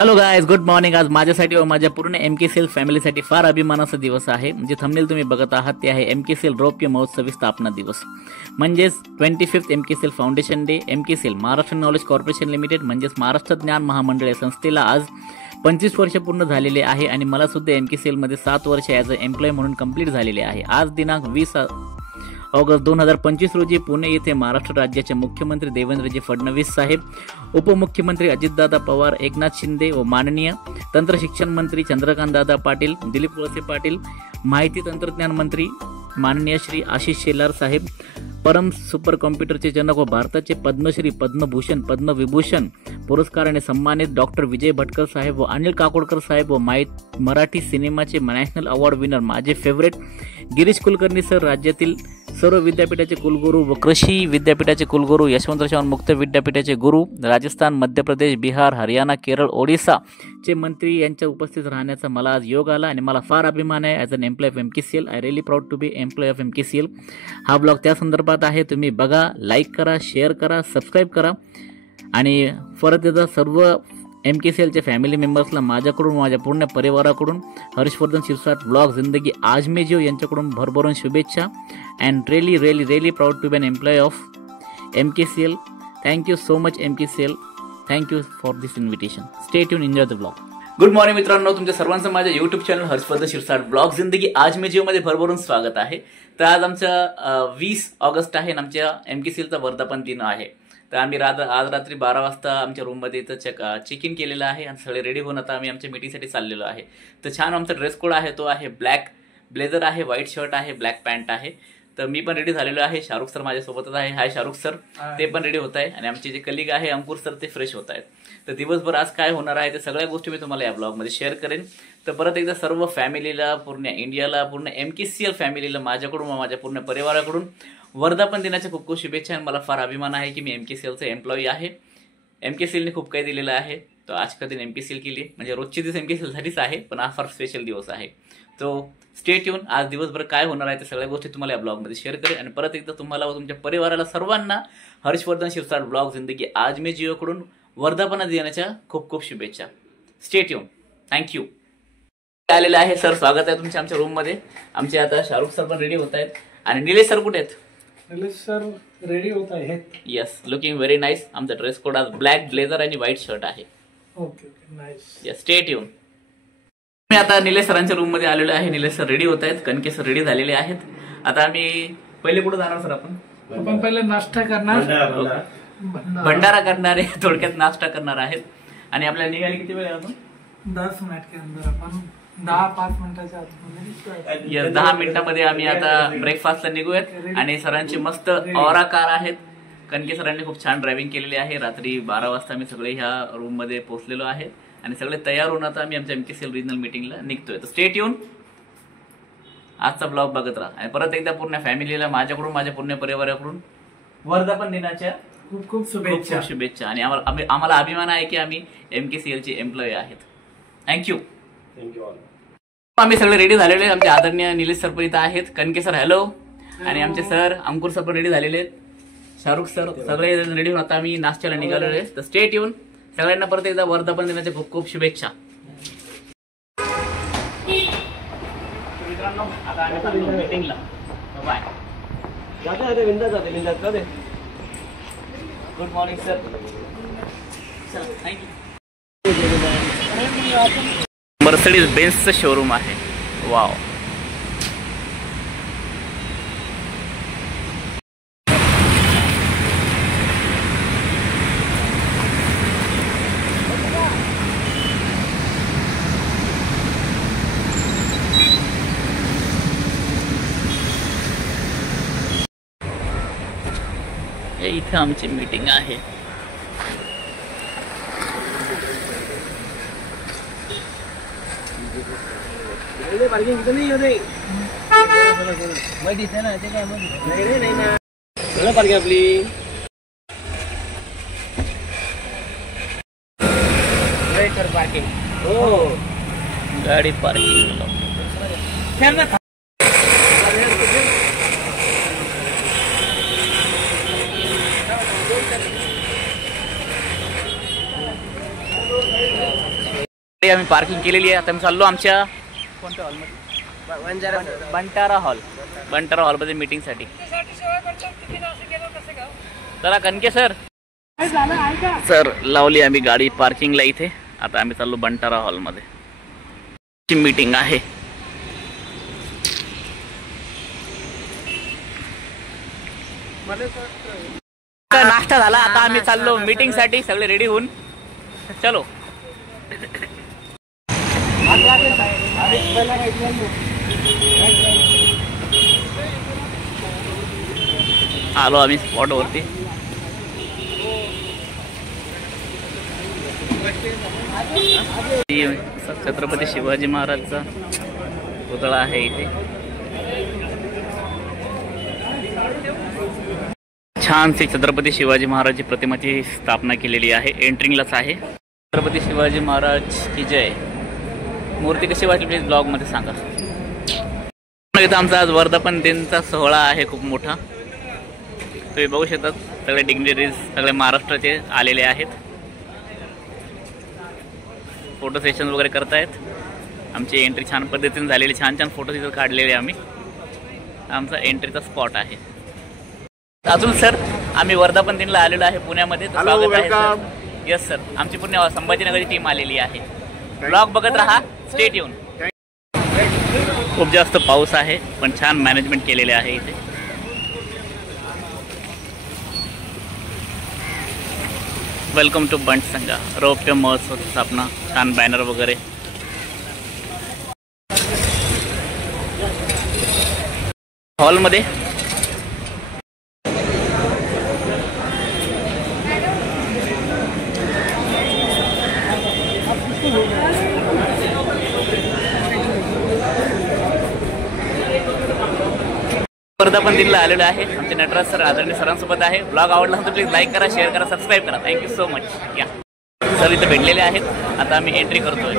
Hello guys, good morning. आज माझ्यासाठी व माझ्या पूर्ण एमकेसीएल फॅमिलीसाठी फार अभिमानाचा दिवस आहे. म्हणजे थंबनेल तुम्ही बघत आहात ते आहे एमकेसीएल रौप्य महोत्सवी स्थापना दिवस, म्हणजेच 25th MKCL foundation day. MKCL Maharashtra knowledge corporation limited म्हणजेच महाराष्ट्र ज्ञान महामंडळ या संस्थेला आज 25 वर्ष पूर्ण झालेले आहे आणि मला सुद्धा एमकेसीएलमध्ये 7 वर्ष ॲज अ एम्प्लॉय म्हणून कंप्लीट झालेले आहे. आज दिनांक 20 ऑगस्ट 2025 रोजी पुणे येथे महाराष्ट्र राज्याचे मुख्यमंत्री देवेंद्रजी फडणवीस साहेब, उपमुख्यमंत्री अजितदादा पवार, एकनाथ शिंदे व माननीय तंत्रशिक्षण मंत्री चंद्रकांतदादा पाटील, दिलीप वळसे पाटील, माहिती तंत्रज्ञान मंत्री माननीय श्री आशिष शेलार साहेब, परम सुपर कॉम्प्युटरचे जनक व भारताचे पद्मश्री, पद्मभूषण, पद्मविभूषण पुरस्काराने सन्मानित डॉक्टर विजय भटकर साहेब व अनिल काकोडकर साहेब व मराठी सिनेमाचे नॅशनल अवॉर्ड विनर माझे फेवरेट गिरीश कुलकर्णी सर, राज्यातील सर्व विद्यापीठाचे कुलगुरू व कृषी विद्यापीठाचे कुलगुरू, यशवंतराव चव्हाण मुक्त विद्यापीठाचे गुरु, राजस्थान, मध्य प्रदेश, बिहार, हरियाणा, केरळ, ओडिसा चे मंत्री यांच्या उपस्थित राहण्याचा मला आज योग आला आणि मला फार अभिमान आहे. As an employ of MKCL I really proud to be employ of MKCL. हा ब्लॉग त्या संदर्भात आहे. तुम्ही बघा, लाईक करा, शेअर करा, सबस्क्राईब करा आणि परत एकदा सर्व एमकेसीएलच्या फॅमिली मेंबर्सला माझ्याकडून, माझ्या पूर्ण परिवाराकडून हर्षवर्धन शिरसाट ब्लॉग जिंदगी आज में जियो यांच्याकडून भरभरून शुभेच्छा. And really proud to be an employ of MKCL. Thank you so much MKCL. Thank you for this invitation. Stay tune, enjoy the blog. Good morning मित्रांनो, तुमच्या सर्वांचं माझ्या YouTube channel Harshvardhan Shirsat blog जिंदगी आज में जियो मध्ये भरभरून स्वागत आहे. तर आज आमचा 20 ऑगस्ट आहे आणि आमच्या एमकेसीएलचा वर्धापन दिन आहे. तर आम्ही आज रात्री 12 वाजता आमच्या रूममध्ये इथं चेक इन केलेलं आहे आणि सगळे रेडी होऊन आता आम्ही आमच्या मीटिंगसाठी चाललेलो आहे. तर छान आमचा ड्रेस कोड आहे, तो आहे ब्लॅक ब्लेझर आहे, व्हाईट शर्ट आहे, ब्लॅक पॅन्ट आहे. तर मी पण रेडी झालेलो आहे. शाहरुख सर माझ्यासोबतच आहे. हाय शाहरुख सर, ते पण रेडी होत आहे आणि आमचे जे कलिग आहे अंकुर सर, ते फ्रेश होत आहेत. तर दिवसभर आज काय होणार आहे ते सगळ्या गोष्टी मी तुम्हाला या ब्लॉगमध्ये शेअर करेन. तर परत एकदा सर्व फॅमिलीला, पूर्ण इंडियाला, पूर्ण एमकेसीएल फॅमिलीला माझ्याकडून व माझ्या पूर्ण परिवाराकडून वर्धापन दिनाच्या खूप खूप शुभेच्छा. आणि मला फार अभिमान आहे की मी एमकेसीएलचा एम्प्लॉई आहे. एमकेसीएलने खूप काही दिलेलं आहे. तो आज का दिन एमकेसीएल के लिए, म्हणजे रोजचे दिवस एमकेसीएलसाठीच आहे, पण हा फार स्पेशल दिवस आहे. तो स्टे ट्यून. आज दिवसभर काय होणार आहे ते सगळ्या गोष्टी तुम्हाला या ब्लॉगमध्ये शेअर करेन. आणि परत एकदा तुम्हाला व तुमच्या परिवाराला सर्वांना हर्षवर्धन शिरसाट ब्लॉग जिंदगी आज में जियोकडून वर्धापन दिनाच्या खूप खूप शुभेच्छा. Stay tune. थँक्यू. आलेले आहे सर, स्वागत आहे तुमच्या आमच्या रूममध्ये. आमचे आता शाहरुख सर पण रेडी होत आहेत आणि निलेश सर कुठे आहेत? निलेश सर रेडी होत आहेत. Yes, looking very nice. आमचा ड्रेस कोड आज ब्लॅक ब्लेझर आणि व्हाईट शर्ट आहे. Okay, nice. Yes, stay tune. मी आता निलेश सरांच्या रूम मध्ये आलेलो आहे. निलेश सर रेडी होत आहेत, कणके सर रेडी झालेले आहेत. आता आम्ही पहिले कुठे जाणार सर? आपण पहिले नाश्ता करणार, भंडारा करणार आहे, थोडक्यात नाश्ता करणार आहेत. आणि आपल्याला निघाले किती वेळ? आपण 10 मिनिट के अंदर, आपण 10-5 मिनिटाच्या आतमध्ये. येस, 10 मिनिटांमध्ये आम्ही आता ब्रेकफास्टला निघूयात. आणि सरांची मस्त ऑरा कार आहेत. कणके सरांनी खूप छान ड्रायव्हिंग केलेली आहे. रात्री 12 वाजता आम्ही सगळे ह्या रूम मध्ये पोहोचलेलो आहे आणि सगळे तयार होऊन आता आम्ही आमच्या एमकेसीएल रिजनल मीटिंगला निघतोय. तर स्टे ट्यून. आजचा ब्लॉग बघत राहा. आणि परत एकदा पूर्ण फॅमिलीला माझ्याकडून, माझ्या पूर्ण परिवाराकडून वर्धापन दिनाच्या खूप खूप शुभेच्छा. आणि आम्हाला अभिमान आहे की आम्ही एमकेसीएलचे एम्प्लॉई आहेत. थँक्यू. आम्ही सगळे रेडी झालेले आहेत. आमचे आदरणीय निलेश सर पण इथं आहेत. कणके सर हॅलो. आणि आमचे सर अंकुर सर पण रेडी झालेले आहेत. शाहरुख सर, सगळे रेडी होऊन आता आम्ही नाश्त्याला निघालेलो आहे. तर स्टे ट्यून. सगळ्यांना परत एकदा वर्धापन दिनाच्या खूप खूप शुभेच्छा. मित्रांनो, आता आम्ही चाललो मीटिंगला. Bye. Good morning sir. Thank you. Mercedes बेन्झचं शोरूम आहे. वाव. इथे आमची मीटिंग आहे. आपली पार्किंग. हो, गाडी पार्किंग. गाडी आम्ही पार्किंग केलेली आहे. आता मी चाललो आमच्या कोणत्या हॉलमध्ये, बंटारा हॉलमध्ये मीटिंगसाठी. चला कणके सर लावली आम्ही गाडी पार्किंगला इथे. आता आम्ही चाललो बंटारा हॉलमध्ये, मीटिंग आहे. नाश्ता झाला, आता आम्ही चाललो मीटिंग साठी, सगळे रेडी होऊन. चलो आलो आम्ही स्पॉट वरती. छत्रपती शिवाजी महाराजचा पुतळा आहे इथे. छानशी छत्रपती शिवाजी महाराज प्रतिमाची स्थापना केलेली आहे. एंट्रिंगलाच आहे. छत्रपती शिवाजी महाराज की जय. मूर्ती कशी वाटली प्लीज ब्लॉग मध्ये सांगा. इथं आमचा आज वर्धापन दिनचा सोहळा आहे खूप मोठा. तुम्ही बघू शकता सगळे डिग्निटरीज सगळे महाराष्ट्राचे आलेले आहेत. फोटो सेशन वगैरे करतायत. आमची एंट्री छान पद्धतीने झालेली, छान छान फोटो तिथं काढलेले आम्ही. आमचा एंट्रीचा स्पॉट आहे. अजून सर आम्ही वर्धापन दिनला आलेलो आहे पुण्यामध्ये. स्वागत आहे सर. यस सर, आमची पूर्ण संभाजीनगरची टीम आलेली आहे. ब्लॉग बघत राहा, स्टे ट्यून. खूप जास्त पाऊस आहे पण छान मॅनेजमेंट केलेले आहे इथे. वेलकम टू बनसंगा रौप्य महोत्सव स्थापना. छान बॅनर वगैरे. हॉलमध्ये वर्धापन दिनला आलेलं आहे. आमचे नटराज सर आदरणीय सरांसोबत आहे. ब्लॉग आवडला तर प्लीज लाईक करा, शेअर करा, सबस्क्राईब करा. Thank you so much. या सर इथे भेटलेले आहेत. आता आम्ही एंट्री करतोय.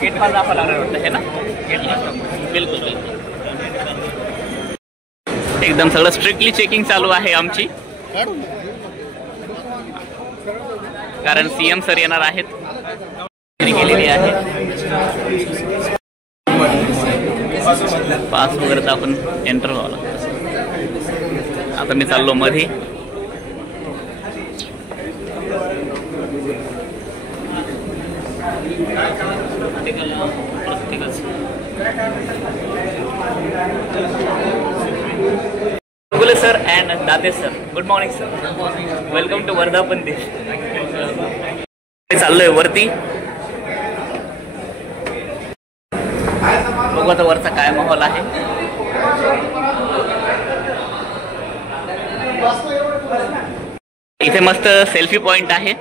गेट पास दाखवा लागणार वाटतं हे ना. बिलकुल बिलकुल एकदम सगळं स्ट्रिक्टली चेकिंग चालू आहे आमची, कारण CM सर येणार आहेत. केलेली आहे. पास वगैरे दाखवून एंटर व्हावं लागतं. आता मी चाललो मध्ये. Gule sir and Date sir, good morning sir. Welcome to वर्धापन दिन. चाललोय वरती. बघू आता वरचा काय माहोल आहे. इथे मस्त सेल्फी पॉइंट आहे.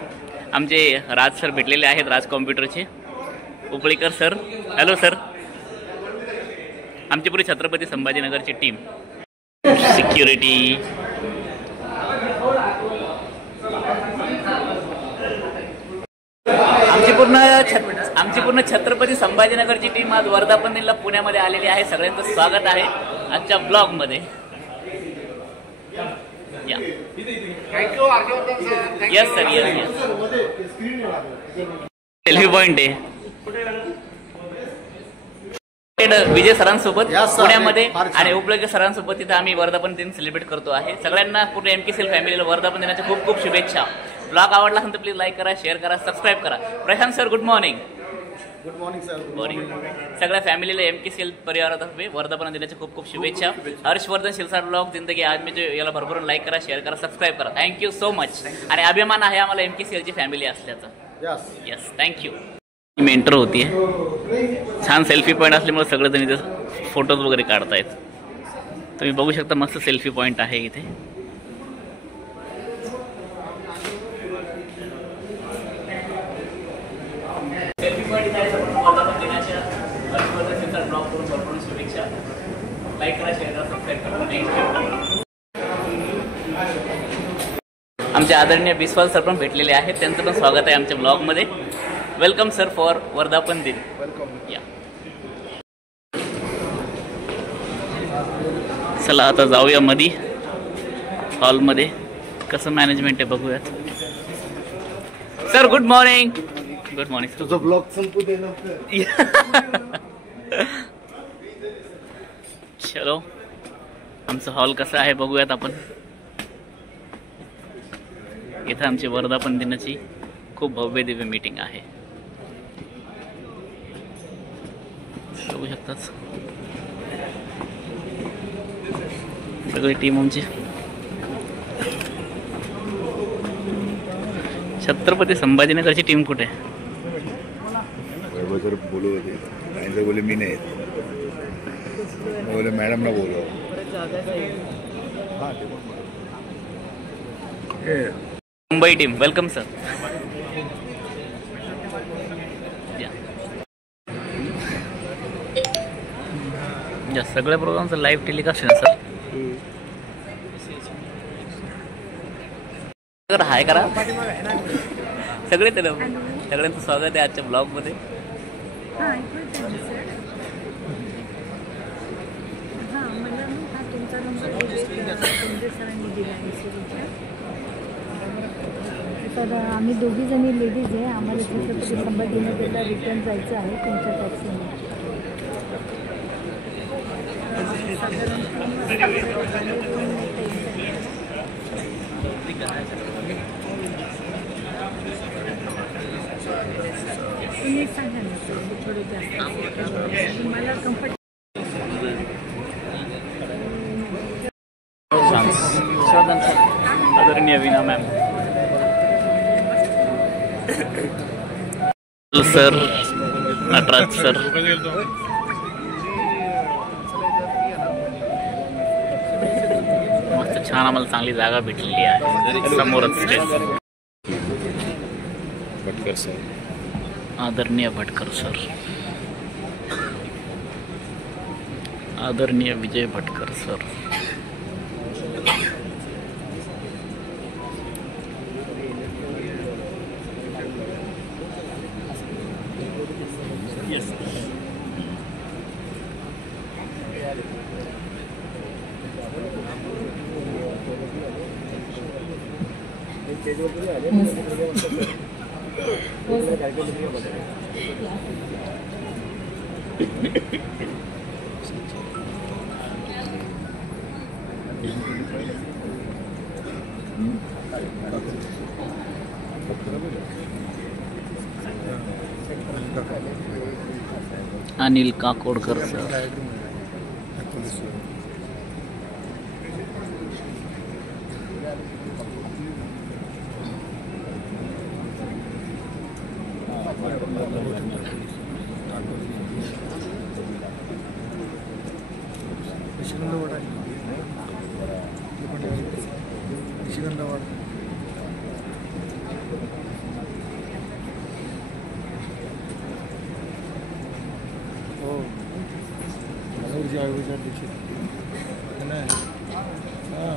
आमचे राज सर भेटलेले आहेत, राज कॉम्प्युटरचे. उपळीकर सर, हॅलो सर. आमची पुरी छत्रपती संभाजीनगरची टीम. सिक्युरिटी आमची पूर्ण छत्रपती संभाजीनगरची टीम आज वर्धापन दिनला पुण्यामध्ये आलेली आहे. सगळ्यांचं स्वागत आहे आजच्या ब्लॉग मध्ये. Yes sir, yes. Selfie point आहे विजय सरांसोबत पुण्यामध्ये आणि उपलब्ध सरांसोबत. तिथे आम्ही वर्धापन दिन सेलिब्रेट करतो आहे. सगळ्यांना पूर्ण MKCL फॅमिलीला वर्धापन दिनाच्या खूप खूप शुभेच्छा. ब्लॉग आवडला असेल तर प्लीज लाईक करा, शेअर करा, सबस्क्राईब करा. Prashant sir good morning. Good morning sir. Morning. सगळ्या फॅमिलीला MKCL परिवारातर्फे वर्धापन दिनाच्या खूप खूप शुभेच्छा. हर्षवर्धन शिरसाट ब्लॉग जिंदगी आज मी याला भरभरून लाईक करा, शेअर करा, सबस्क्राईब करा. Thank you so much. आणि अभिमान आहे आम्हाला MKCLची फॅमिली असल्याचा. Yes thank you. मेंटर होती. छान सेल्फी पॉईंट असल्यामुळे सगळेजण इथे फोटोज वगैरे काढतायत. तुम्ही बघू शकता मस्त सेल्फी पॉईंट आहे इथे. सेल्फी पॉईंट शुभेच्छा. लाईक करा, शेअर करा, सबस्क्राईब करा. आमचे आदरणीय बिस्वाल सर पण भेटलेले आहेत. त्यांचं पण स्वागत आहे आमच्या ब्लॉगमध्ये. वेलकम सर फॉर वर्धापन दिन. या चला आता जाऊया मध्ये हॉलमध्ये. कसं मॅनेजमेंट आहे बघूयात. Sir good morning. Good morning तुझा ब्लॉग संपू दे लवकर. चलो आमचा हॉल कसा आहे बघूयात आपण. इथं आमची वर्धापन दिनाची खूप भव्य दिव्य मीटिंग आहे. बघू शकताच सगळी टीम आमची. छत्रपती संभाजीनगरची टीम कुठे आहे? सर बोलू होते काय तर बोले मी नाही बोले मॅडम ना बोलव. Mumbai team welcome sir. या सगळ्या प्रोग्रामचं लाईव्ह टेलिकास्ट आहे सर. तर हाय करा सगळे तर सगळ्यांचं स्वागत आहे आजच्या ब्लॉगमध्ये. तर आम्ही दोघी जणी लेडीज आहे. आम्हाला छत्रपती संभाजीनगरला रिटर्न जायचं आहे तुमच्या टॅक्सीने. तुम्ही सांगा ना थोडं जास्त मला कम्फर्ट. आदरणीय वीणा मॅम सर, नटराज सर, मस्त छान आम्हाला चांगली जागा भेटलेली आहे समोरच स्टेज. भटकर सर, आदरणीय भटकर सर, आदरणीय विजय भटकर सर, अनिल काकोडकर सर,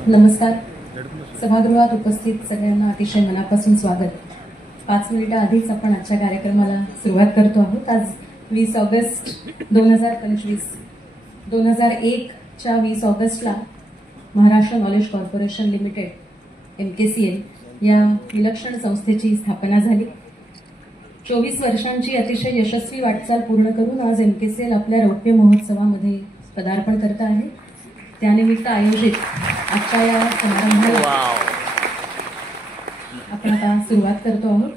नमस्कार. सभागृहात उपस्थित सगळ्यांना अतिशय मनापासून स्वागत. 5 मिनिटं आधीच आपण आजच्या कार्यक्रमाला सुरुवात करतो आहोत. आज 20 ऑगस्ट 2025. 2001च्या 20 ऑगस्टला Maharashtra knowledge corporation limited MKCL या विलक्षण संस्थेची स्थापना झाली. 24 वर्षांची अतिशय यशस्वी वाटचाल पूर्ण करून आज MKCL आपल्या रौप्य महोत्सवामध्ये पदार्पण करत आहे. त्यानिमित्त आयोजित आजच्या या समारंभाला आपण आता सुरुवात करतो आहोत.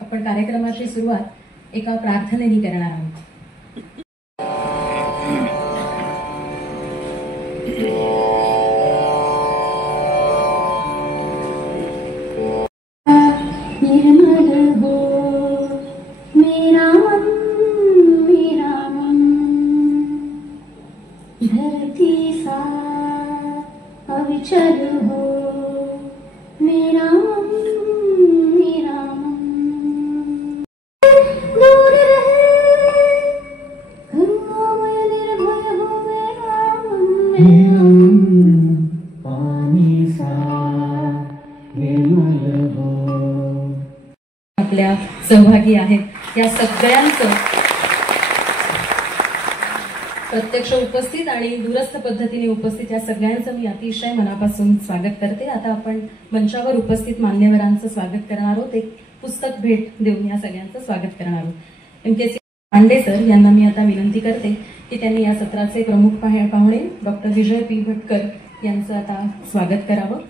आपण कार्यक्रमाची सुरुवात एका प्रार्थनेने करणार आहोत. निर्मल हो मेरा मन, मेरा मन, धरती सा अविचल हो मेरा मन, मेरा मन, दूर रहे करुणामय निर्भय हो मेरा मन, पानी सा निर्मल हो. आपल्या सहभागी आहेत या सगळ्यांचं प्रत्यक्ष उपस्थित आणि दूरस्थ पद्धतीने उपस्थित या सगळ्यांचं मी अतिशय मनापासून स्वागत करते. आता आपण मंचावर उपस्थित मान्यवरांचं स्वागत करणार आहोत. एक पुस्तक भेट देऊन या सगळ्यांचं स्वागत करणार आहोत। MKCL पांडे सर यांना मी आता विनंती करते की त्यांनी या सत्राचे प्रमुख पाहुणे डॉक्टर विजय पी भटकर यांचं आता स्वागत करावं।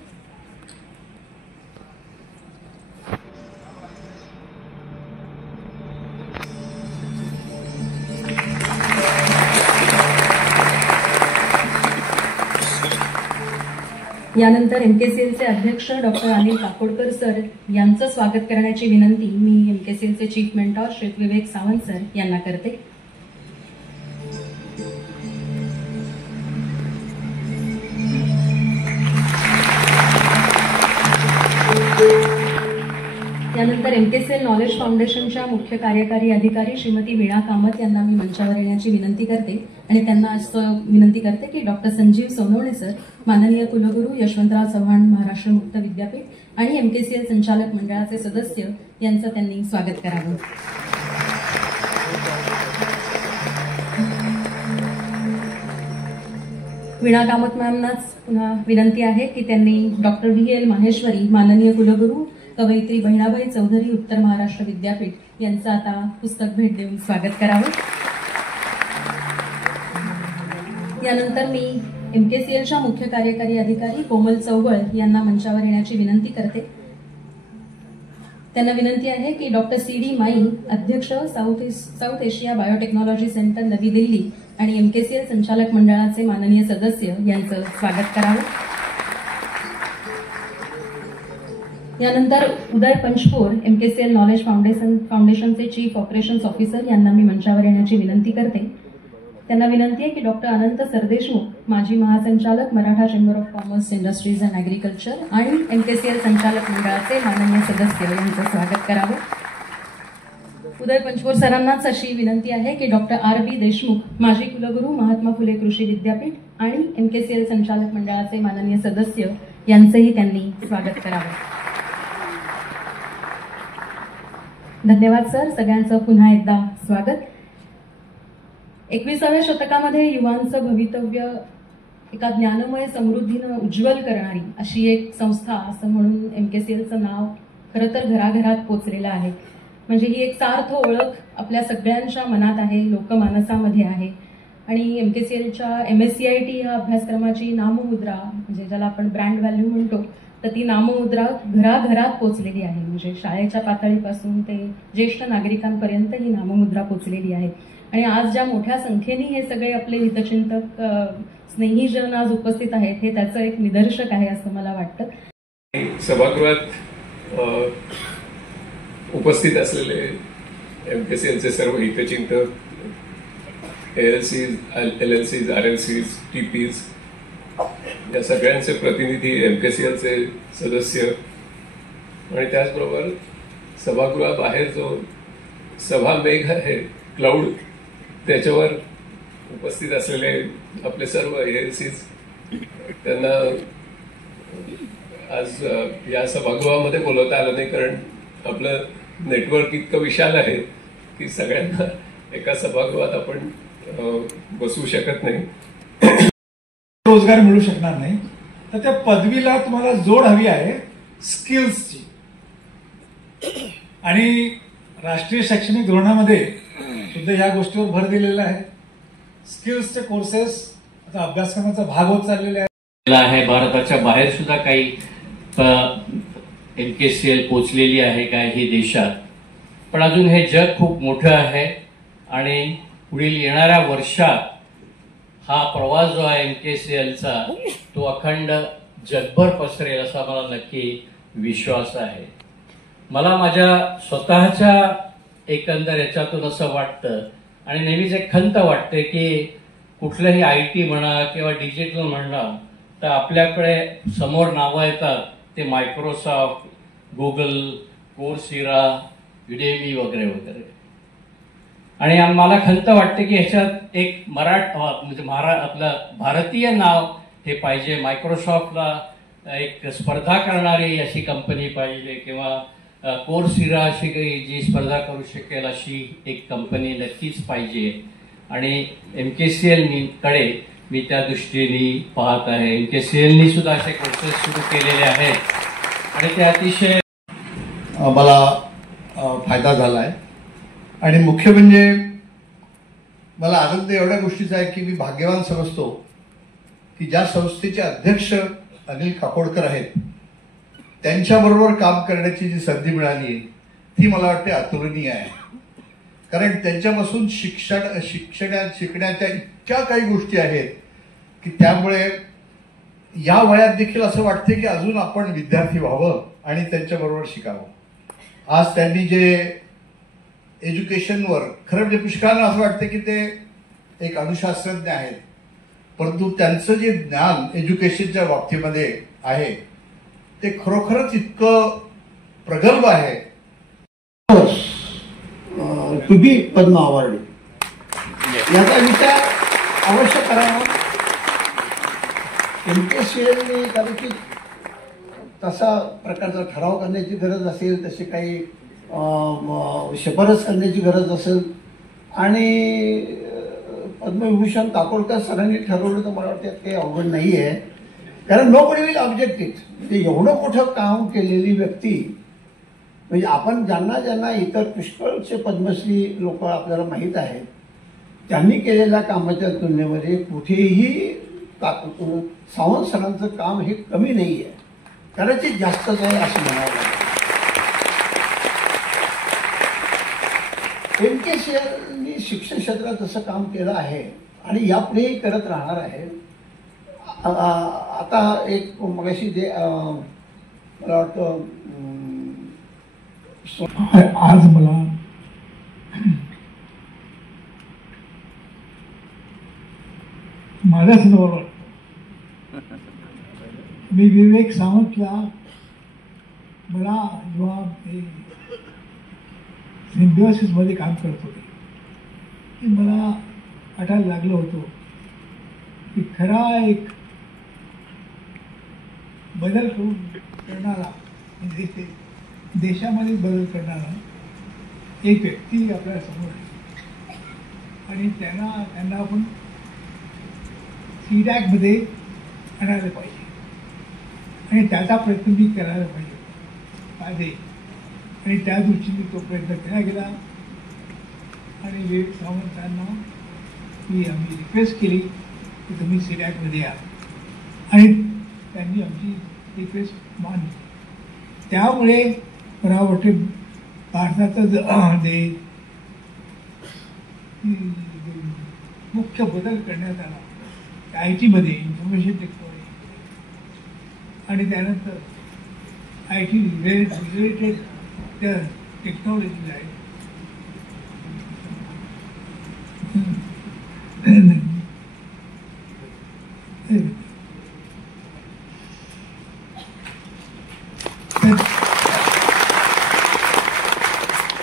यानंतर MKCLचे अध्यक्ष डॉक्टर अनिल काकोडकर सर यांचं स्वागत करण्याची विनंती मी MKCLचे chief mentor Shri Vivek Sawant sir यांना करते। यानंतर MKCL नॉलेज फाउंडेशनच्या मुख्य कार्यकारी अधिकारी श्रीमती वीणा कामत यांना मी मंचावर येण्याची विनंती करते आणि त्यांना असं विनंती करते की डॉक्टर संजीव सोनवणे सर माननीय कुलगुरू यशवंतराव चव्हाण महाराष्ट्र मुक्त विद्यापीठ आणि MKCL संचालक मंडळाचे सदस्य यांचं त्यांनी स्वागत करावं। वीणा कामत मॅमनाच पुन्हा विनंती आहे की त्यांनी डॉक्टर VL माहेश्वरी माननीय कुलगुरू कवयित्री बहिणाबाई चौधरी उत्तर महाराष्ट्र विद्यापीठ यांचं आता पुस्तक भेट देऊन स्वागत करावं। यानंतर मी MKCLच्या मुख्य कार्यकारी अधिकारी कोमल चौगळ यांना मंचावर येण्याची विनंती करते। त्यांना विनंती आहे की डॉक्टर CD माई अध्यक्ष साऊथ एशिया बायोटेक्नॉलॉजी सेंटर नवी दिल्ली आणि MKCL संचालक मंडळाचे माननीय सदस्य यांचं स्वागत करावं। यानंतर उदय पंचपूर MKCL नॉलेज फाउंडेशनचे चीफ ऑपरेशन्स ऑफिसर यांना मी मंचावर येण्याची विनंती करते। त्यांना विनंती आहे की डॉक्टर अनंत सरदेशमुख माजी महासंचालक Maratha chamber of commerce industries and agriculture आणि MKCL संचालक मंडळाचे माननीय सदस्य यांचं स्वागत करावं। उदय पंचपूर सरांनाच अशी विनंती आहे की डॉक्टर RB देशमुख माजी कुलगुरू महात्मा फुले कृषी विद्यापीठ आणि MKCL संचालक मंडळाचे माननीय सदस्य यांचंही त्यांनी स्वागत करावं। धन्यवाद सर, सगळ्यांचं पुन्हा एकदा स्वागत। 21व्या शतकामध्ये युवांचं भवितव्य एका ज्ञानमय समृद्धीनं उज्ज्वल करणारी अशी एक संस्था असं म्हणून MKCLचं नाव खरं तर घराघरात पोचलेलं आहे। म्हणजे ही एक सार्थ ओळख आपल्या सगळ्यांच्या मनात आहे, लोकमानसामध्ये आहे आणि MKCLच्या MSCIT या अभ्यासक्रमाची नाममुद्रा म्हणजे ज्याला आपण ब्रँड व्हॅल्यू म्हणतो तर ती नाममुद्रा घराघरात पोचलेली आहे। म्हणजे शाळेच्या पातळीपासून ते ज्येष्ठ नागरिकांपर्यंत ही नाममुद्रा पोचलेली आहे आणि आज ज्या मोठ्या संख्येने हे सगळे आपले हितचिंतक स्नेहीजन आज उपस्थित आहेत हे त्याचं एक निदर्शक आहे असं मला वाटतं। सभागृहात उपस्थित असलेले MKCLचे सर्व हितचिंतक, ALCs, LLCs, RLCs, TPs या सगळ्यांचे प्रतिनिधी, MKCLचे सदस्य आणि त्याचबरोबर सभागृहाबाहेर जो सभामेघ आहे क्लाउड त्याच्यावर उपस्थित असलेले आपले सर्व ALCs त्यांना आज या सभागृहामध्ये बोलवता आलं नाही कारण आपलं नेटवर्क इतकं विशाल आहे की सगळ्यांना एका सभागृहात आपण बसवू शकत नाही, रोजगार मिळू शकणार नाही। तर त्या पदवीला तुम्हाला जोड हवी आहे स्किल्सची आणि राष्ट्रीय शैक्षणिक धोरणामध्ये सुद्धा या गोष्टीवर भर दिलेला आहे। स्किल्सचे कोर्सेस आता अभ्यासक्रमाचा भाग होत चाललेले आहे। भारताच्या बाहेर सुद्धा काही MKCL पोचलेली आहे काही देशात, पण अजून हे जग खूप मोठं आहे आणि पुढील येणाऱ्या वर्षात हा प्रवास जो आहे MKCLचा तो अखंड जगभर पसरेल असा मला नक्की विश्वास आहे। मला माझ्या स्वतःच्या एकंदर याच्यातून असं वाटतं आणि नेहमीच एक खंत वाटते की कुठलंही IT म्हणा किंवा डिजिटल म्हणा तर आपल्याकडे समोर नावं येतात ते मायक्रोसॉफ्ट, गुगल, कोर्सेरा, युडेमी वगैरे वगैरे आणि मला खंत वाटते की ह्याच्यात एक म्हणजे आपलं भारतीय नाव हे पाहिजे। मायक्रोसॉफ्टला एक स्पर्धा करणारी अशी कंपनी पाहिजे किंवा कोर्सेरा अशी जी स्पर्धा करू शकेल अशी एक कंपनी नक्कीच पाहिजे आणि MKCL कडे मी त्या दृष्टीने पाहत आहे। MKCLनी सुद्धा असे कोर्सेस सुरू केलेले आहेत आणि ते अतिशय मला फायदा झाला आहे. आणि मुख्य म्हणजे मला आनंद एवढ्या गोष्टीचा आहे की मी भाग्यवान समजतो की ज्या संस्थेचे अध्यक्ष अनिल काकोडकर आहेत त्यांच्याबरोबर काम करण्याची जी संधी मिळाली आहे ती मला वाटते अतुलनीय आहे. कारण त्यांच्यापासून शिकण्याच्या इतक्या काही गोष्टी आहेत की त्यामुळे या वयात देखील असं वाटते की अजून आपण विद्यार्थी व्हावं आणि त्यांच्याबरोबर शिकावं. आज त्यांनी जे एज्युकेशनवर खरं म्हणजे पुष्कळांना असं वाटतं की ते एक अनुशास्त्रज्ञ आहेत, परंतु त्यांचं जे ज्ञान एज्युकेशनच्या बाबतीमध्ये आहे ते खरोखरच इतकं प्रगल्भ आहे. टू बी पद्म अवॉर्ड याचा विचार अवश्य करावा. MKCL कदाचित तसा प्रकारचा ठराव करण्याची गरज असेल, तशी काही शिफारस करण्याची गरज असेल आणि पद्मविभूषण काकोडकर सरांनी ठरवलं तर मला वाटतं काही अवघड नाही आहे. कारण nobody will object it. म्हणजे एवढं मोठं काम केलेली व्यक्ती, म्हणजे आपण ज्यांना इतर पुष्कळचे पद्मश्री लोक आपल्याला माहीत आहेत, त्यांनी केलेल्या कामाच्या तुलनेमध्ये कुठेही सावंत सरांचं काम हे कमी नाही आहे, कदाचित जास्तच आहे असं म्हणावं लागेल. MKCLनी शिक्षण क्षेत्रात असं काम केलं आहे आणि यापुढेही करत राहणार आहे. आता एक मगाशी जे मला वाटतं आज मला माझ्याच नवल वाटतं. मी विवेक सावंतला मला जेव्हा सिम्बियोसिसमध्ये काम करत होते की मला वाटायला लागलं होतं की खरा एक बदल करणारा म्हणजे देशामध्ये बदल करणारा एक व्यक्ती आपल्या समोर आहे आणि त्यांना आपण सीडॅकमध्ये आणायला पाहिजे आणि त्याचा प्रयत्न मी करायला पाहिजे आणि त्या दृष्टीने तो प्रयत्न केला गेला. आणि विवेक सावंतांना आम्ही रिक्वेस्ट केली की तुम्ही सीडॅकमध्ये या आणि त्यांनी आमची रिक्वेस्ट मानली. त्यामुळे मला वाटते भारताचा जे मुख्य बदल करण्यात आला IT मध्ये, इन्फॉर्मेशन टेक्नॉलॉजी आणि त्यानंतर IT रिलेटेड त्या टेक्नॉलॉजीज आहेत.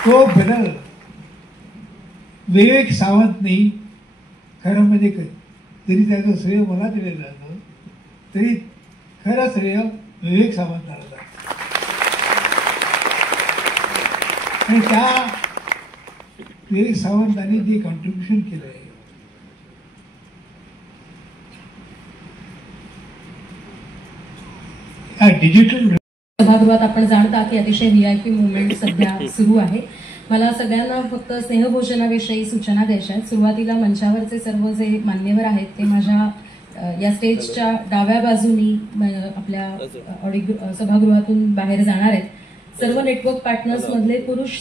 तो बदल विवेक सावंतने खरं म्हणजे जरी त्याचं श्रेय मला दिलं जातं तरी खरं श्रेय विवेक सावंताला जातं. आणि त्या विवेक सावंतांनी जे कॉन्ट्रीब्युशन केलं आहे डिजिटल सभागृहात आपण जाणता की अतिशय VIP मुवमेंट सध्या सुरू आहे. मला सगळ्यांना फक्त स्नेहभोजनाविषयी सूचना द्यायच्या आहेत. सुरुवातीला मंचावरचे सर्व जे मान्यवर आहेत ते माझ्या या स्टेजच्या डाव्या बाजूनी आपल्या सभागृहातून बाहेर जाणार आहेत. सर्व नेटवर्क पार्टनर्स मधले पुरुष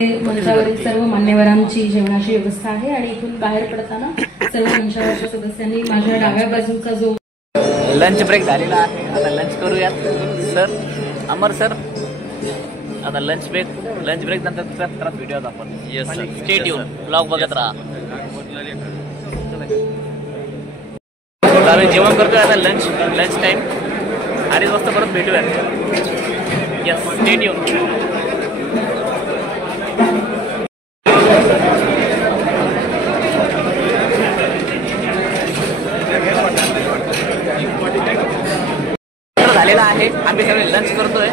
मंचावरील सर्व मान्यवरांची जेवणाची व्यवस्था आहे आणि इथून बाहेर पडताना सर्व मंचावरच्या सदस्यांनी माझ्या डाव्या बाजूचा जो लंच ब्रेक झालेला आहे. आता लंच करूयात. सर अमर सर आता लंच ब्रेक नंतर दुसऱ्या व्हिडिओ आपण स्टे ट्यून ब्लॉग बघत राहा. जेवण करतोय आता लंच टाइम 2:30 वाजता परत भेटूयात. Yes stay tune. झालेला आहे. आम्ही सगळे लंच करतोय.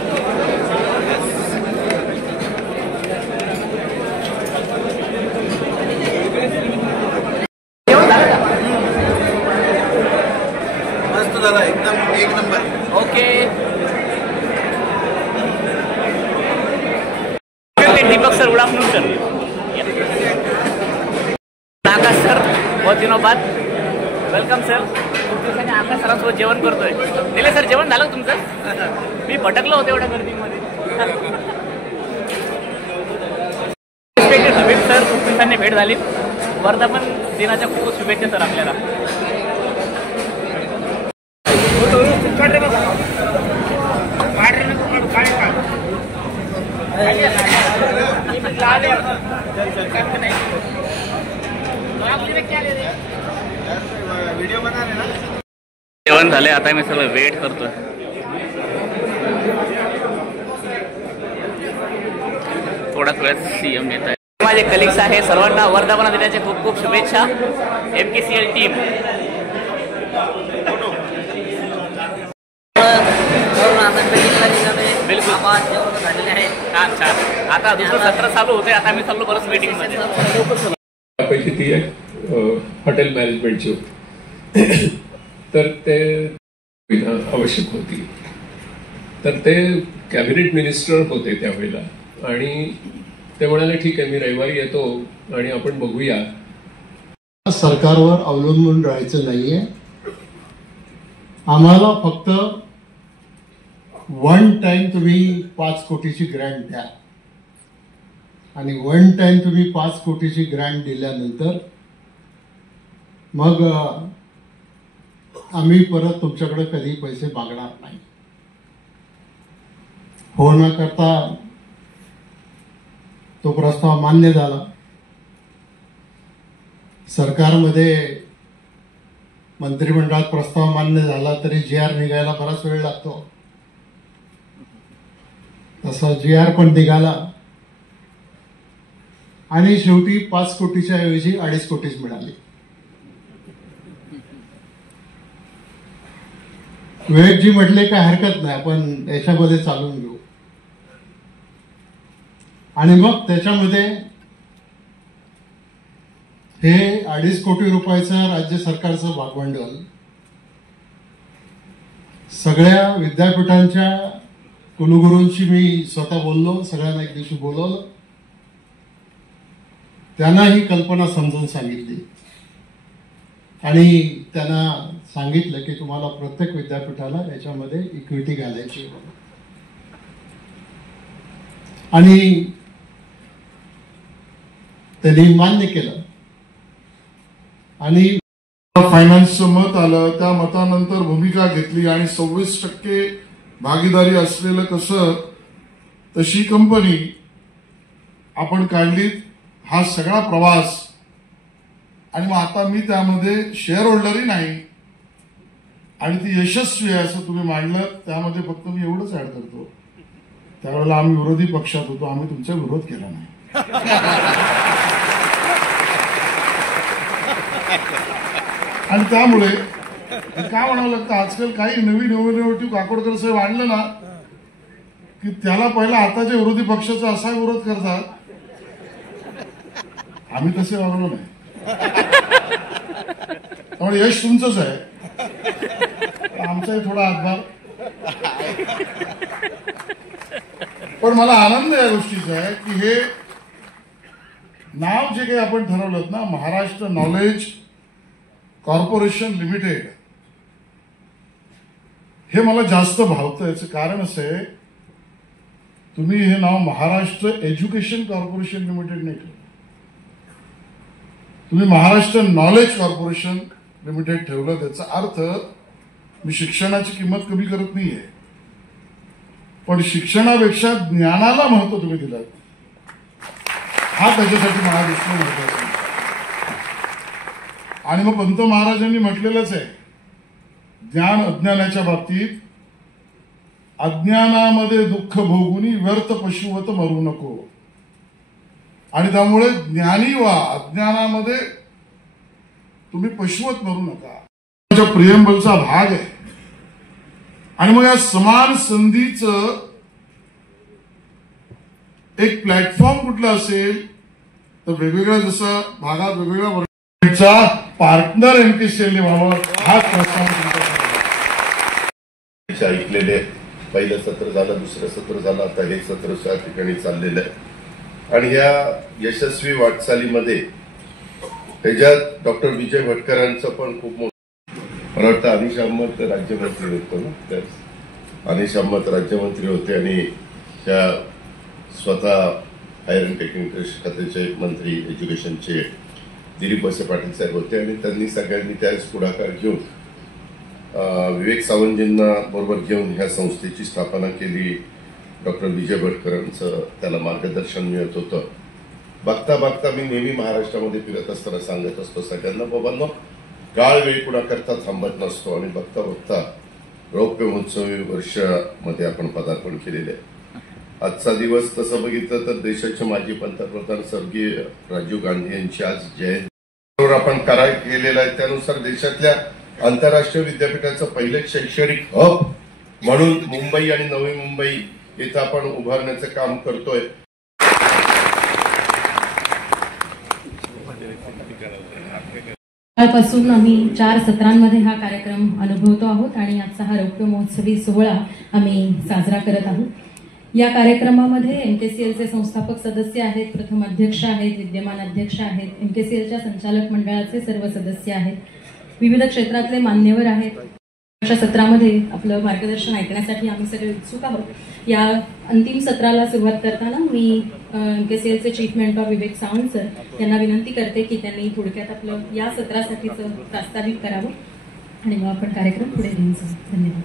मस्त झाला एकदम एक नंबर. ओके बहुत दिनों बाद वेलकम सर. खूप दिवसांनी आपल्या सरांसोबत जेवण करतोय. दिले सर जेवण झालं तुमचं? मी भटकलो होतो एवढ्या गर्दीमध्ये. सर खूप दिवसांनी भेट झाली. वर्धापन दिनाच्या खूप शुभेच्छा सर आपल्याला. जेवण झाले, आता मी सगळं वेट करतोय. थोड्याच वेळात सीएम येत आहे. माझे कलिग्स आहे, सर्वांना वर्धापन दिनाच्या खूप खूप शुभेच्छा. MKCL टीम बिलकुल झालेले आहे. छान छान. आता दुसरं सत्र चालू होते. आता मी चाललो परत मीटिंग मध्ये. त्यापैकी ती एक हॉटेल मॅनेजमेंटची होती. तर ते आवश्यक होती. तर ते कॅबिनेट मिनिस्टर होते त्यावेळेला आणि ते म्हणाले ठीक आहे मी रविवारी येतो आणि आपण बघूया. सरकारवर अवलंबून राहायचं नाहीये. आम्हाला फक्त वन टाइम तुम्ही 5 कोटीची ग्रँट द्या आणि वन टाइम तुम्ही 5 कोटीची ग्रँट दिल्यानंतर मग आम्ही परत तुमच्याकडे कधी पैसे मागणार नाही. हो न करता तो प्रस्ताव मान्य झाला. सरकारमध्ये मंत्रिमंडळात प्रस्ताव मान्य झाला तरी GR निघायला बराच वेळ लागतो. तसा GR पण निघाला आणि शेवटी 5 कोटीच्या ऐवजी 2.5 कोटीच मिळाली. विवेकजी म्हटले काय हरकत नाही, आपण याच्यामध्ये चालून घेऊ. आणि मग त्याच्यामध्ये हे 2.5 कोटी रुपयाचं राज्य सरकारचं भागभांडवल सगळ्या विद्यापीठांच्या कुलगुरूंशी मी स्वतः बोललो. सगळ्यांना एक दिवशी बोलवलं. त्यांना ही कल्पना समजून सांगितली आणि त्यांना सांगितलं की तुम्हाला प्रत्येक विद्यापीठाला याच्यामध्ये इक्विटी घालायची आणि त्यांनी मान्य केलं. आणि फायनान्सचं मत आलं. त्या मतानंतर भूमिका घेतली आणि 26% भागीदारी असलेलं कसं तशी कंपनी आपण काढली. हा सगळा प्रवास आणि मग आता मी त्यामध्ये शेअर होल्डरही नाही आणि ती यशस्वी आहे असं तुम्ही मांडलं. त्यामध्ये फक्त मी एवढंच ऍड करतो, त्यावेळेला आम्ही विरोधी पक्षात होतो, आम्ही तुमचा विरोध केला नाही. आणि त्यामुळे काय म्हणावं लागतं, आजकाल काही नवीन इनोव्हेटिव्ह काकोडकर साहेब आणलं ना की त्याला पहिला आताच्या विरोधी पक्षाचा असा विरोध करतात. आम्ही तसे वागलो नाही. त्यामुळे यश तुमचंच आहे, आमचाही थोडा हातभार. पण मला आनंद या गोष्टीचा आहे की हे नाव जे काही आपण ठरवलं ना, महाराष्ट्र नॉलेज कॉर्पोरेशन लिमिटेड, हे मला जास्त भावतं. याचं कारण असं आहे, तुम्ही हे नाव महाराष्ट्र एज्युकेशन कॉर्पोरेशन लिमिटेड नाही ठेवलं, तुम्ही महाराष्ट्र नॉलेज कॉर्पोरेशन लिमिटेड ठेवलं. त्याचा अर्थ मी शिक्षणाची किंमत कमी करत नाहीये, पण शिक्षणापेक्षा ज्ञानाला महत्व तुम्ही दिलं, हा त्याच्यासाठी मला दृष्टी महत्वाचा. आणि मग पंत महाराजांनी म्हटलेलंच आहे, ज्ञान अज्ञानाच्या बाबतीत, अज्ञानामध्ये दुःख भोगुनी व्यर्थ पशुवत मरू नको. आणि त्यामुळे ज्ञानी व्हा, अज्ञानामध्ये तुम्ही पशुवत मरू नका. प्रियंबलचा भाग आहे. आणि मग या समान संधीचं एक प्लॅटफॉर्म कुठला असेल तर वेगवेगळ्या जसं भागात वेगवेगळ्या वर्गाचा पार्टनर MKCL व्हावं, हाच प्रस्ताव ऐकलेले. पहिलं सत्र झालं, दुसरं सत्र झालं, आता हे सत्र त्या ठिकाणी चाललेलं आहे. आणि या यशस्वी वाटचालीमध्ये त्याच्यात डॉक्टर विजय भटकरांचं पण खूप मोठं, मला वाटतं अनिश अहमद राज्यमंत्री होतो ना, त्यात अनिश अहमद राज्यमंत्री होते आणि त्या स्वतः हायर अँड टेक्निकल खात्याचे मंत्री एज्युकेशनचे दिलीप वळसे पाटील साहेब होते आणि त्यांनी सगळ्यांनी त्यावेळेस पुढाकार घेऊन विवेक सावंतजींना बरोबर घेऊन ह्या संस्थेची स्थापना केली. डॉक्टर विजय भटकरांचं त्याला मार्गदर्शन मिळत होतं. बघता बघता मी नेहमी महाराष्ट्रामध्ये फिरत असताना सांगत असतो सगळ्यांना, बाबांनो काळ वेळ कुणाकरता थांबत नसतो आणि बघता बघता रौप्य महोत्सवी वर्षामध्ये आपण पदार्पण केलेले आहे. आजचा दिवस तसं बघितलं तर देशाचे माजी पंतप्रधान स्वर्गीय राजीव गांधी यांची आज जयंती आपण करार केलेला आहे. त्यानुसार देशातल्या आंतरराष्ट्रीय विद्यापीठाचं पहिले शैक्षणिक हब म्हणून मुंबई आणि नवी मुंबई इथं आपण उभारण्याचं काम करतोय. कालपासून आम्ही 4 सत्रांमध्ये हा कार्यक्रम अनुभवतो आहोत आणि आजचा हा रौप्य महोत्सवी सोहळा आम्ही साजरा करत आहोत. या कार्यक्रमामध्ये एमकेसीएलचे संस्थापक सदस्य आहेत, प्रथम अध्यक्ष आहेत, विद्यमान अध्यक्ष आहेत, एमकेसीएलच्या संचालक मंडळाचे सर्व सदस्य आहेत, विविध क्षेत्रातले मान्यवर आहेत. अशा सत्रामध्ये आपलं मार्गदर्शन ऐकण्यासाठी आम्ही सगळे उत्सुक आहोत. या अंतिम सत्राला सुरुवात करताना मी एमकेसीएलचे चीफ मेंटॉर विवेक सावंत सर यांना विनंती करते की त्यांनी थोडक्यात आपलं या सत्रासाठीचं प्रास्ताविक करावं आणि मग आपण कार्यक्रम पुढे घेऊन जाऊ. धन्यवाद.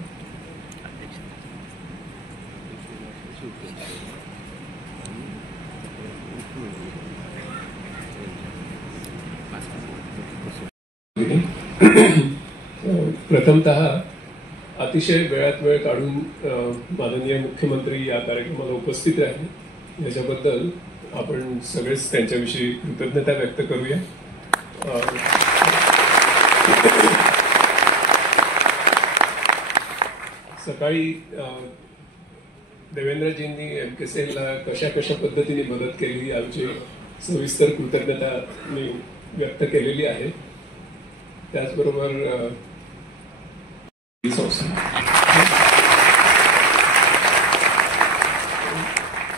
प्रथमतः अतिशय वेळात वेळ काढून माननीय मुख्यमंत्री या कार्यक्रमाला उपस्थित राहिले याच्याबद्दल आपण सगळेच त्यांच्याविषयी कृतज्ञता व्यक्त करूया. सकाळी देवेंद्रजींनी एमकेसीएलला कशा कशा पद्धतीने मदत केली याची सविस्तर कृतज्ञता मी व्यक्त केलेली आहे. त्याचबरोबर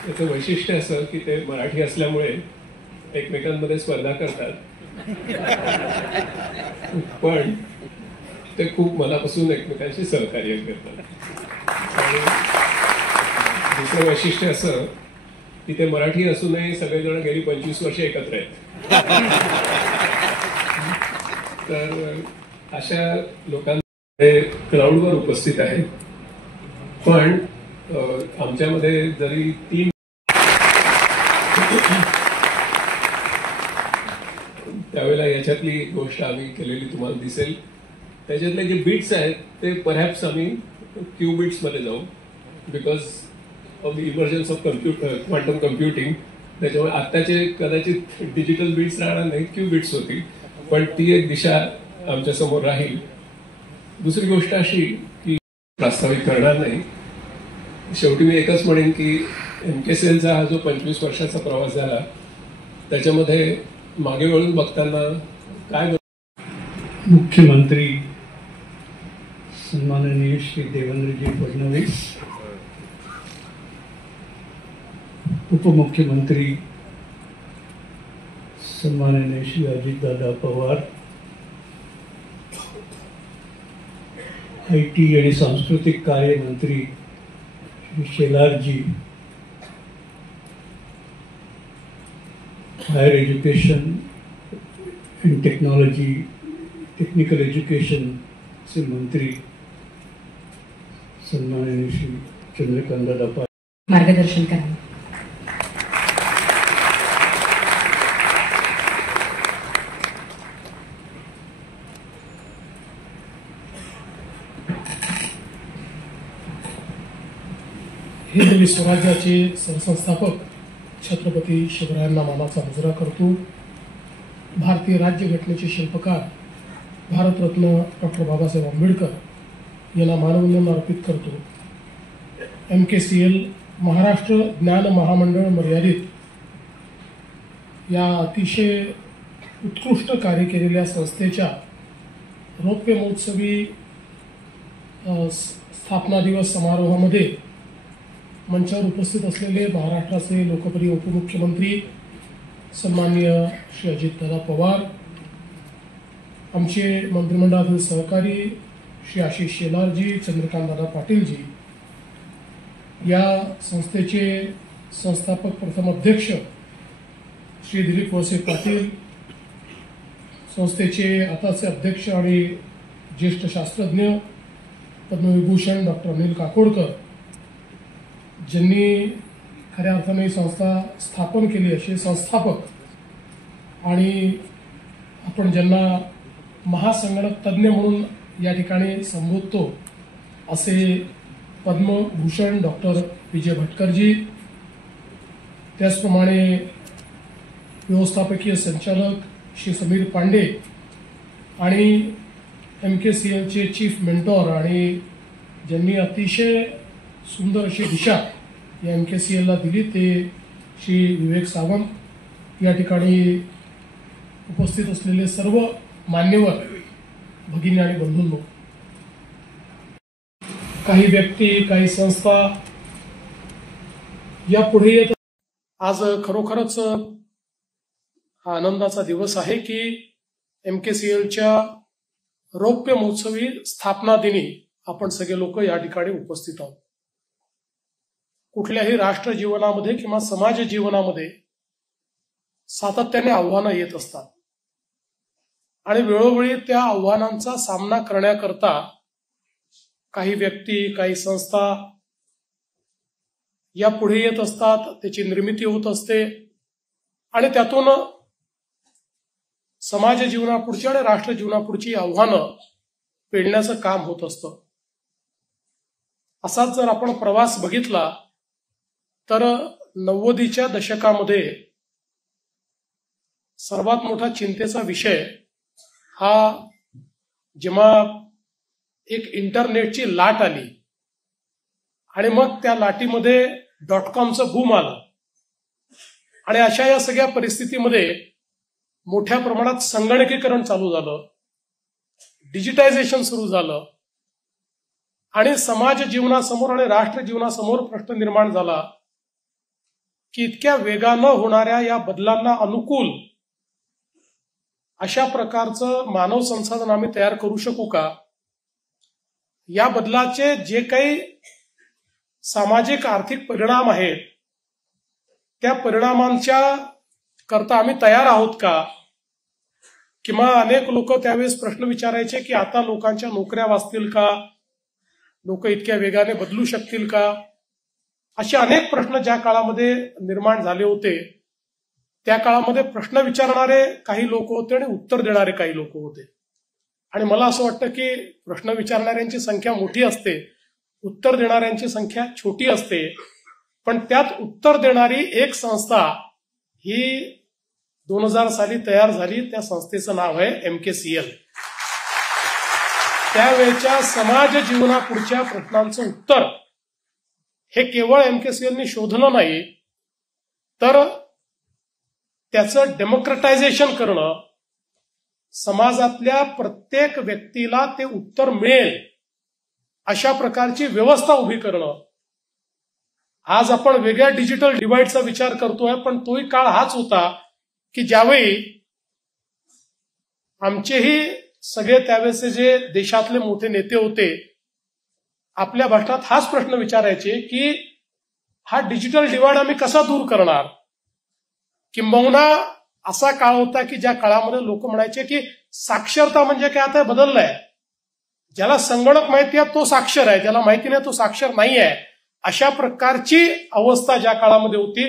याचं वैशिष्ट्य असं की ते मराठी असल्यामुळे एकमेकांमध्ये स्पर्धा करतात, पण ते खूप मनापासून एकमेकांशी सहकार्य करतात. आणि दुसरं वैशिष्ट्य असं की ते मराठी असूनही सगळेजण गेली 25 वर्ष एकत्र आहेत. तर अशा लोकांना क्राऊडवर उपस्थित आहे, पण आमच्यामध्ये जरी 3 त्यावेळेला याच्यातली गोष्ट आम्ही केलेली तुम्हाला दिसेल. त्याच्यातले जे बिट्स आहेत ते परहॅप्स आम्ही क्यूबिट्स मध्ये जाऊ because of the emergence of quantum computing. त्याच्यामुळे आत्ताचे कदाचित डिजिटल बिट्स राहणार नाही, क्यूबिट्स होती, पण ती एक दिशा आमच्या समोर राहील. दुसरी गोष्ट अशी की प्रास्ताविक करणार नाही. शेवटी मी एकच म्हणेन की एमकेसीएलचा हा जो 25 वर्षाचा प्रवास झाला त्याच्यामध्ये मागे वळून बघताना काय मुख्यमंत्री सन्माननीय श्री देवेंद्रजी फडणवीस, उपमुख्यमंत्री सन्माननीय श्री अजितदादा पवार, IT आणि सांस्कृतिक कार्य मंत्री Shri Shelar ji, higher education and technology technical education चे मंत्री सन्माननीय श्री चंद्रकांत दादा पाटील मार्गदर्शन करा. हिंदवी स्वराज्याचे सरसंस्थापक छत्रपती शिवरायांना मानाचा मुजरा करतो. भारतीय राज्यघटनेचे शिल्पकार भारतरत्न डॉक्टर बाबासाहेब आंबेडकर यांना मानवंदना अर्पित करतो. एमकेसीएल महाराष्ट्र ज्ञान महामंडळ मर्यादित या अतिशय उत्कृष्ट कार्य केलेल्या संस्थेच्या रौप्य महोत्सवी स्थापना दिवस समारोहामध्ये मंचावर उपस्थित असलेले महाराष्ट्राचे लोकप्रिय उपमुख्यमंत्री सन्माननीय श्री अजितदादा पवार, आमचे मंत्रिमंडळातील सहकारी श्री आशिष शेलारजी, चंद्रकांतदादा पाटीलजी, या संस्थेचे संस्थापक प्रथम अध्यक्ष श्री दिलीप वळसे पाटील, संस्थेचे आताचे अध्यक्ष आणि ज्येष्ठ शास्त्रज्ञ पद्मविभूषण डॉक्टर अनिल काकोडकर, ज्यांनी खऱ्या अर्थाने ही संस्था स्थापन केली असे संस्थापक, आणि आपण ज्यांना महासंगणक तज्ज्ञ म्हणून या ठिकाणी संबोधतो असे पद्मभूषण डॉक्टर विजय भटकरजी, त्याचप्रमाणे व्यवस्थापकीय संचालक श्री समीर पांडे आणि MKCLचे चीफ मेंटॉर आणि ज्यांनी अतिशय सुंदर अशी दिशा या MKCLला दिली ते श्री विवेक सावंत, या ठिकाणी उपस्थित असलेले सर्व मान्यवर भगिनी आणि बंधूंनो, काही व्यक्ती, काही संस्था यापुढे येत. आज खरोखरच हा आनंदाचा दिवस आहे की MKCLच्या रौप्य महोत्सवी स्थापना दिनी आपण सगळे लोक या ठिकाणी उपस्थित आहोत. कुठल्याही राष्ट्र जीवनामध्ये किंवा समाज जीवनामध्ये सातत्याने आव्हानं येत असतात आणि वेळोवेळी त्या आव्हानांचा सामना करण्याकरता काही व्यक्ती, काही संस्था या पुढे येत असतात, त्याची निर्मिती होत असते आणि त्यातून समाज जीवनापुढची आणि राष्ट्र जीवनापुढची आव्हानं पेलण्याचं काम होत असतं. असाच जर आपण प्रवास बघितला तर 90च्या दशकामध्ये सर्वात मोठा चिंतेचा विषय हा जेव्हा एक इंटरनेटची लाट आली आणि मग त्या लाटीमध्ये .comचं बूम आलं आणि अशा या सगळ्या परिस्थितीमध्ये मोठ्या प्रमाणात संगणकीकरण चालू झालं, डिजिटायझेशन सुरू झालं आणि समाज जीवनासमोर आणि राष्ट्र जीवनासमोर प्रश्न निर्माण झाला की इतक्या वेगानं होणाऱ्या या बदलांना अनुकूल अशा प्रकारचं मानव संसाधन आम्ही तयार करू शकू का? या बदलाचे जे काही सामाजिक आर्थिक परिणाम आहेत त्या परिणामांच्या करता आम्ही तयार आहोत का? किंवा अनेक लोक त्यावेळेस प्रश्न विचारायचे की आता लोकांच्या नोकऱ्या वाचतील का? लोक इतक्या वेगाने बदलू शकतील का? असे अनेक प्रश्न ज्या काळामध्ये निर्माण झाले होते त्या काळामध्ये प्रश्न विचारणारे काही लोक होते आणि उत्तर देणारे काही लोक होते. आणि मला असं वाटतं की प्रश्न विचारणाऱ्यांची संख्या मोठी असते, उत्तर देणाऱ्यांची संख्या छोटी असते, पण त्यात उत्तर देणारी एक संस्था ही 2000 साली तयार झाली. त्या संस्थेचं नाव आहे MKCL. त्यावेळच्या समाज जीवनापुढच्या प्रश्नांचं उत्तर हे केवळ MKCLने शोधलं नाही तर त्याचं डेमोक्रेटायझेशन करणं, समाजातल्या प्रत्येक व्यक्तीला ते उत्तर मिळेल अशा प्रकारची व्यवस्था उभी करणं. आज आपण वेगळ्या डिजिटल डिवाइडचा विचार करतोय, पण तोही काळ हाच होता की ज्यावेळी आमचेही सगळे त्यावेळेचे जे देशातले मोठे नेते होते आपल्या भाषणात हाच प्रश्न विचारायचे की हा डिजिटल डिवाइड आम्ही कसा दूर करणार. किंबहुना असा काळ होता की ज्या काळामध्ये लोक म्हणायचे की साक्षरता म्हणजे काय आता बदललंय, ज्याला संगणक माहिती आहे तो साक्षर आहे, ज्याला माहिती नाही तो साक्षर नाही आहे. अशा प्रकारची अवस्था ज्या काळामध्ये होती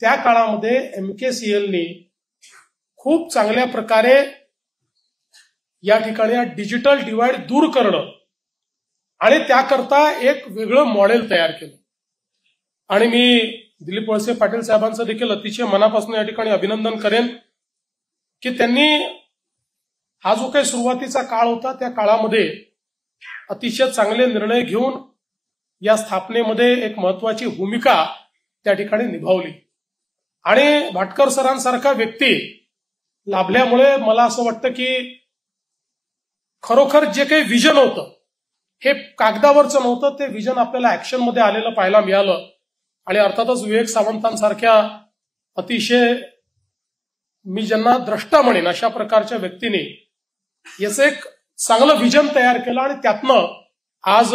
त्या काळामध्ये MKCLनी खूप चांगल्या प्रकारे या ठिकाणी डिजिटल डिवाइड दूर करणं आणि त्याकरता एक वेगळं मॉडेल तयार केलं. आणि मी दिलीप वळसे पाटील साहेबांचं देखील अतिशय मनापासून या ठिकाणी अभिनंदन करेन की त्यांनी हा जो काही सुरुवातीचा काळ होता त्या काळामध्ये अतिशय चांगले निर्णय घेऊन या स्थापनेमध्ये एक महत्वाची भूमिका त्या ठिकाणी निभावली. आणि भाटकर सरांसारखा व्यक्ती लाभल्यामुळे मला असं वाटतं की खरोखर जे काही विजन होतं हे कागदावरचं नव्हतं, ते विजन आपल्याला ऍक्शनमध्ये आलेलं पाहायला मिळालं. आणि अर्थातच विवेक सावंतांसारख्या अतिशय मी ज्यांना द्रष्टा म्हणेन अशा प्रकारच्या व्यक्तीने याचं एक चांगलं विजन तयार केलं आणि त्यातनं आज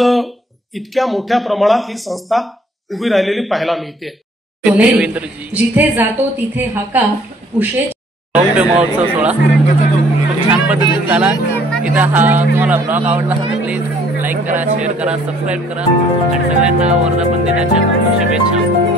इतक्या मोठ्या प्रमाणात ही संस्था उभी राहिलेली पाहायला मिळते. जिथे जातो तिथे हाका उशे रौप्य महोत्सव सोहळा खूप छान पद्धतीने झाला. इथं हा तुम्हाला ब्लॉग आवडला असेल तर प्लीज लाईक करा, शेअर करा, सबस्क्राईब करा आणि सगळ्यांना वर्धापन दिनाच्या शुभेच्छा.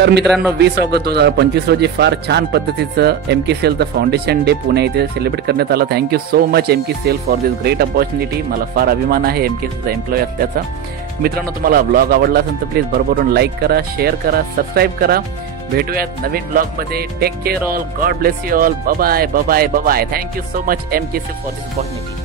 तर मित्रांनो 20 ऑगस्ट 2025 रोजी फार छान पद्धतीचं MKCLचं फाउंडेशन डे पुणे येथे सेलिब्रेट करण्यात आला. Thank you so much MKCL for this great opportunity. मला फार अभिमान आहे MKCLचा एम्प्लॉई असल्याचा. मित्रांनो तुम्हाला ब्लॉग आवडला असेल तर प्लीज भरभरून लाईक करा, शेअर करा, सबस्क्राईब करा. भेटूयात नवीन ब्लॉगमध्ये. Take care all. God bless you all. Bye bye bye bye. Thank you so much MKCL for this opportunity.